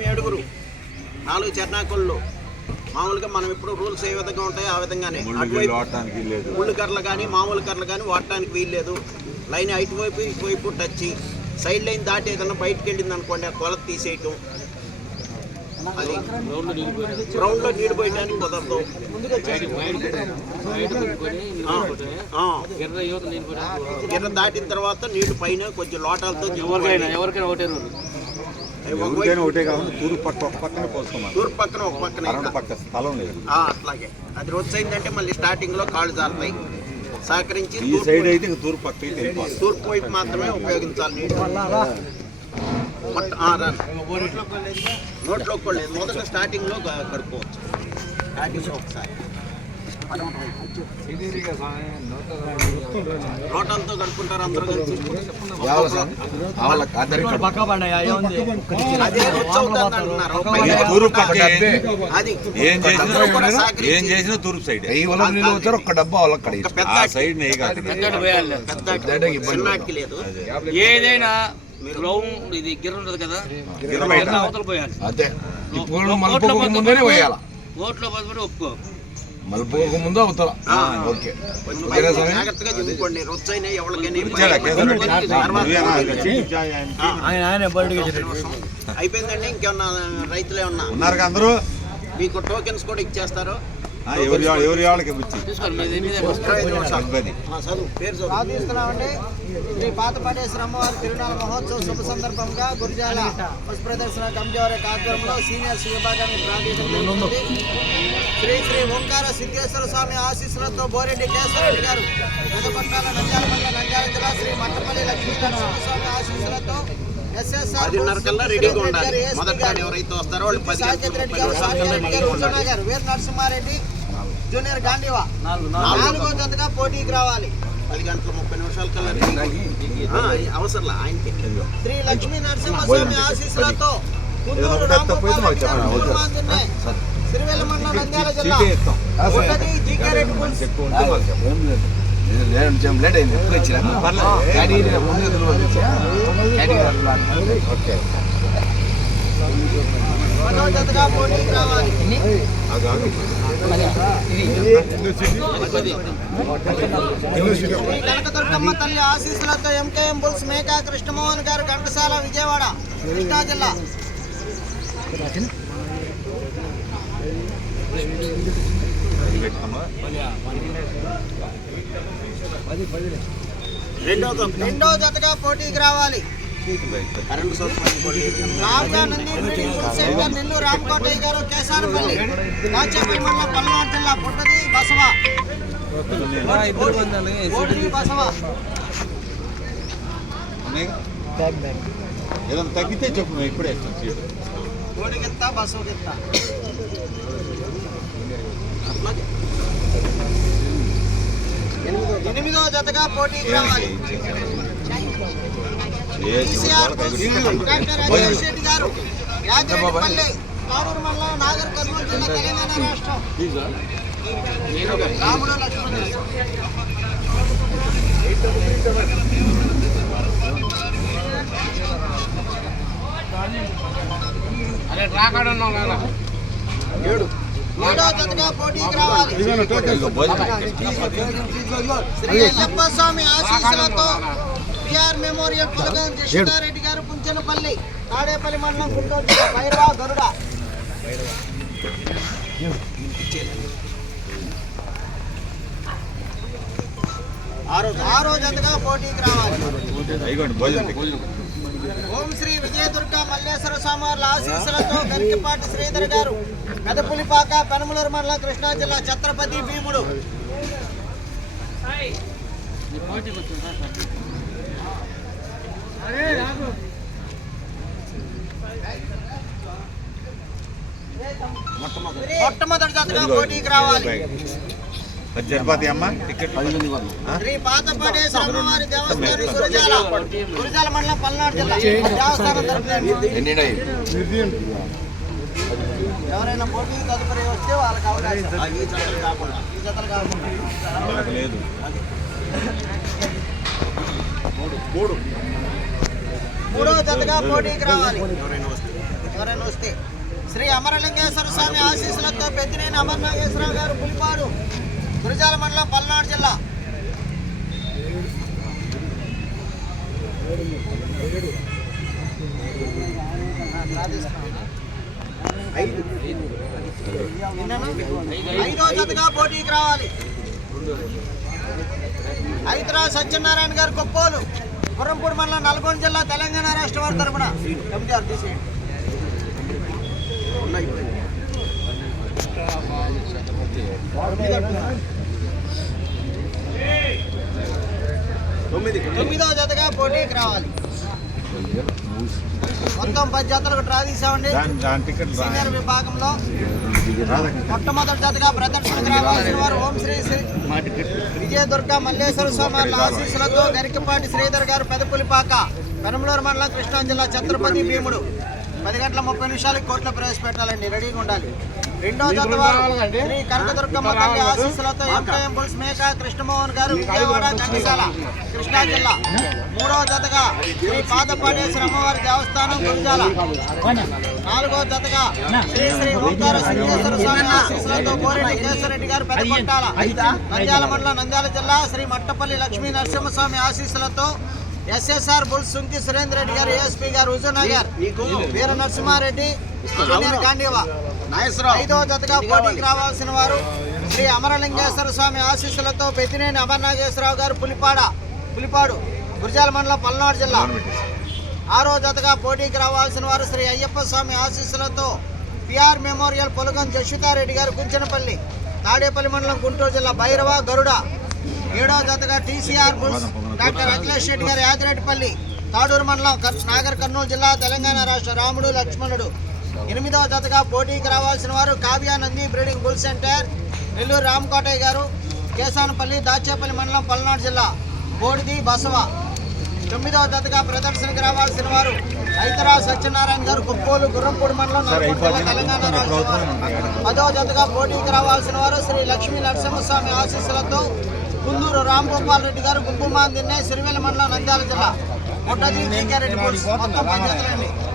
మీ ఏడుగురు. నాలుగు చెర్నాకుళ్ళు. మామూలుగా మనం ఇప్పుడు రూల్స్ ఏ విధంగా ఉంటాయో ఆ విధంగానే. ముళ్ళు కర్రలు కానీ మామూలు కర్రలు కానీ వాడటానికి వీల్లేదు లైన్ అటువైపు ఇటువైపు టచ్ సైడ్ లైన్ దాటి ఏదైనా బయటకు వెళ్ళింది అనుకోండి ఆ కొలత తీసేయటం. అది గ్రౌండ్లో నీళ్ళు పోయడానికి కుదరదు. గిర్ర దాటిన తర్వాత నీళ్ళు పైన కొంచెం లోటాలతో ఎవరికైనా ఎవరికైనా ఒకటే రూల్ ఎవరికైనా ఒకటే కాకుండా తూర్పు పక్క ఒక పక్కనే పోసుకోమని తూర్పు పక్కన ఒక పక్కన పక్క స్థలం లేదు. అట్లాగే. అది రొచ్చు అయిందంటే మళ్ళీ స్టార్టింగ్లో కాళ్ళు జారుతాయి. సహకరించి ఈ సైడ్ అయితే తూర్పు పక్క అయితే తూర్పు వైపు మాత్రమే ఉపయోగించాలి రా. నోట్లో కొలేదు మొదట స్టార్టింగ్లో కడుక్కోవచ్చు. స్టార్టింగ్ ఒకసారి. అందరూ ఏం చేసినా ఏం తూర్పు సైడ్. ఈ వల్ల నీళ్ళు వచ్చారు ఒక్క డబ్బా ఆ సైడ్ నెయ్యి కాదు. ఏదైనా గ్రౌండ్ ఇది గిర్ర ఉంటుంది కదా గిర్ర అవతల పోయాలి. అదే. ఇప్పుడు పోయాల? ఓట్లో పదపడి ఒప్పుకో. మలుపుకు ముందు అవుతాల ఆ. ఓకే? జాగ్రత్తగా ఎవరికైనా. అయిపోయిందండి. ఇంకేమన్నా రైతులు ఏమన్నా ఉన్నారుగా అందరూ? మీకు టోకెన్స్ కూడా ఇచ్చేస్తారు. ఎవరి ఎవరి వాళ్ళకి ఇచ్చి శ్రీ పాతపాటేశ్వర అమ్మవారి తిరునాళ మహోత్సవ శుభ సందర్భంగా గురిజాల పుష్ప ప్రదర్శన కమిటీ ఆధ్వర్యంలో సీనియర్స్ విభాగాన్ని ప్రారంభించడం జరుగుతుంది. శ్రీ శ్రీ ఓంకార సిద్ధేశ్వర స్వామి ఆశీస్సులతో బోరెడ్డి కేశవరెడ్డి గారు పెదపట్నాల నంద్యాల మండల నంద్యాల జిల్లా శ్రీ మట్టపల్లి లక్ష్మీనరసింహ స్వామి ఆశీస్సులతో పదిన్నర కల్లా రెడీగా ఉండాలి. మొదట ఎవరైతే వస్తారో వాళ్ళు పది వీర నరసింహారెడ్డి జూనియర్ గాంధీవా. నాలుగు. జతగా పోటీకి రావాలి. పది గంటల ముప్పై నిమిషాల కల్లా రెడీగా అవసరం ఆయనకి. శ్రీ లక్ష్మీ నరసింహస్వామి ఆశీస్సులతో కుందూరు సిరివెల్ల మండలం నంద్యాల జిల్లా. జీకే రెడ్డి పుల్స్ లేట్ అయింది ఎప్పుడు ఇచ్చినా క్యాడీ ముందు ఓకే కనకదుర్గమ్మ తల్లి ఆశీస్సులతో ఎంకేఎం బుల్స్ మేకా కృష్ణమోహన్ గారు ఘంటసాల విజయవాడ కృష్ణా జిల్లా రెండో జతగా పోటీకి రావాలి. నెల్లూరు రామకోటయ్య గారు కేసారపల్లి మండలం పల్నాడు జిల్లా పుట్టది బసవ. బసవ? ఏదైనా తగ్గితే చెప్పు ఇప్పుడే ఎనిమిదో జతగా పోటీకి రావాలి రాజేష్ రెడ్డి గారు యాదగిరిపల్లి కారూరు మండలం నాగర్ కర్నూలు జిల్లా తెలంగాణ రాష్ట్రం రాముడు లక్ష్మణ అరే ట్రాక్ ఉన్నాం కదా ఏడు ఏడో జతగా పోటీకి రావాలి. శ్రీ ఆశీస్సులతో పిఆర్ మెమోరియల్ పథకం కృష్ణారెడ్డి గారు పుంచెనపల్లి తాడేపల్లి మండలం గుంటూరు జిల్లా భైరవ గరుడ. ఆరో జతగా పోటీకి రావాలి. ఓం శ్రీ విజయదుర్గ మల్లేశ్వర స్వామివార్ల ఆశీస్సులతో గరికిపాటి శ్రీధర్ గారు పెదపులిపాక పెనమలూరు మండలం కృష్ణా జిల్లా ఛత్రపతి భీముడు. మొట్టమొదటి జతగా పోటీకి రావాలి. అది సరిపోతాయి అమ్మా? టికెట్ శ్రీ పాతపాడే శ్రమవారి దేవస్థానం గురజాల గురజాల మండలం పల్నాడు జిల్లా. దేవస్థానం ఎవరైనా పోటీ తదుపరి వస్తే వాళ్ళకి అవకాశం. ఈ జతలు కాకుండా. ఈ జతలు కాకుండా. లేదు. మూడు. మూడో. జతగా పోటీకి రావాలి. ఎవరైనా వస్తే. ఎవరైనా వస్తే. శ్రీ అమరలింగేశ్వర స్వామి ఆశీస్సులతో పెద్దినేని అమర్నాగేశ్వరరావు గారు పులిపాడు గురజాల మండలం పల్నాడు జిల్లా. విన్నానా? ఐదో జతగా పోటీకి రావాలి. హైదరా సత్యనారాయణ గారు కొప్పోలు గుర్రంపూడి మండలం నల్గొండ జిల్లా తెలంగాణ రాష్ట్ర వారి తరఫున ఎంజీఆర్ తీసేయండి తొమ్మిది తొమ్మిదో జతగా పోటీకి రావాలి. మొత్తం పది జతలకు డ్రా తీసామండి. సీనియర్ విభాగంలో. మొట్టమొదటి జతగా ప్రదర్శనకు రావాల్సిన వారు ఓం శ్రీ శ్రీ విజయదుర్గ మల్లేశ్వర స్వామి వారి ఆశీస్సులతో గరికపాటి శ్రీధర్ గారు పెదపులిపాక పెనమలూరు మండలం కృష్ణా జిల్లా ఛత్రపతి భీముడు. పది గంటల ముప్పై నిమిషాలకి కోర్టులో ప్రవేశపెట్టాలండి రెడీగా ఉండాలి. రెండో శ్రీ కనకదుర్గమ్మ తల్లి ఆశీస్సులతో ఎంకేఎం పుల్స్ మేక కృష్ణమోహన్ గారు విజయవాడ ఘంటసాల కృష్ణా జిల్లా. మూడో జతగా శ్రీ పాదపాటేశ్వర అమ్మవారి దేవస్థానం గురుజాల. నాలుగో జతగా శ్రీ శ్రీ ఓంకార సింగేశ్వర స్వామి ఆశీస్సులతో కోరెడ్డి కేశవరెడ్డి గారు పెద్దకొట్టాల నంద్యాల మండలం నంద్యాల జిల్లా శ్రీ మట్టపల్లి లక్ష్మీ నరసింహస్వామి ఆశీస్సులతో ఎస్ఎస్ఆర్ బుల్ సుంకి సురేంద్ర రెడ్డి గారు ఏఎస్పీ గారు హుజూర్నగర్ వీర నరసింహారెడ్డి జూనియర్ గాంధీవా. ఐదో జతగా పోటీకి రావాల్సిన వారు శ్రీ అమరలింగేశ్వర స్వామి ఆశీస్సులతో పెద్దినేని అమర్నాగేశ్వరరావు గారు పులిపాడ పులిపాడు గురిజాల మండలం పల్నాడు జిల్లా. ఆరో జతగా పోటీకి రావాల్సిన వారు శ్రీ అయ్యప్ప స్వామి ఆశీస్సులతో పిఆర్ మెమోరియల్ పొలగం జషితారెడ్డి గారు కుంచనపల్లి తాడేపల్లి మండలం గుంటూరు జిల్లా భైరవ గరుడ. ఏడో జతగా TCR bulls doctor Akhilesh Reddy గారు యాదిరెడ్డిపల్లి తాడూరు మండలం నాగర్ కర్నూలు జిల్లా తెలంగాణ రాష్ట్ర రాముడు లక్ష్మణుడు ఎనిమిదవ జతగా పోటీకి రావాల్సిన వారు Kavyanandi breeding bull centre Nellore Ramakotaiah గారు కేసానపల్లి దాచేపల్లి మండలం పల్నాడు జిల్లా బోడిది బసవ తొమ్మిదవ జతగా ప్రదర్శనకు రావాల్సిన వారు హైదరా సత్యనారాయణ గారు కుప్పోలు గుర్రంపూడి మండలం తెలంగాణ రాష్ట్రం. పదవ జతగా పోటీకి రావాల్సిన వారు శ్రీ లక్ష్మీ నరసింహస్వామి ఆశీస్సులతో కుందూరు రామ్గోపాల్ రెడ్డి గారు గుంపుమాన్ దిన్నే సిరివెల్ల మండలం నంద్యాల జిల్లా. మొట్టది జీకే రెడ్డి మొత్తం పది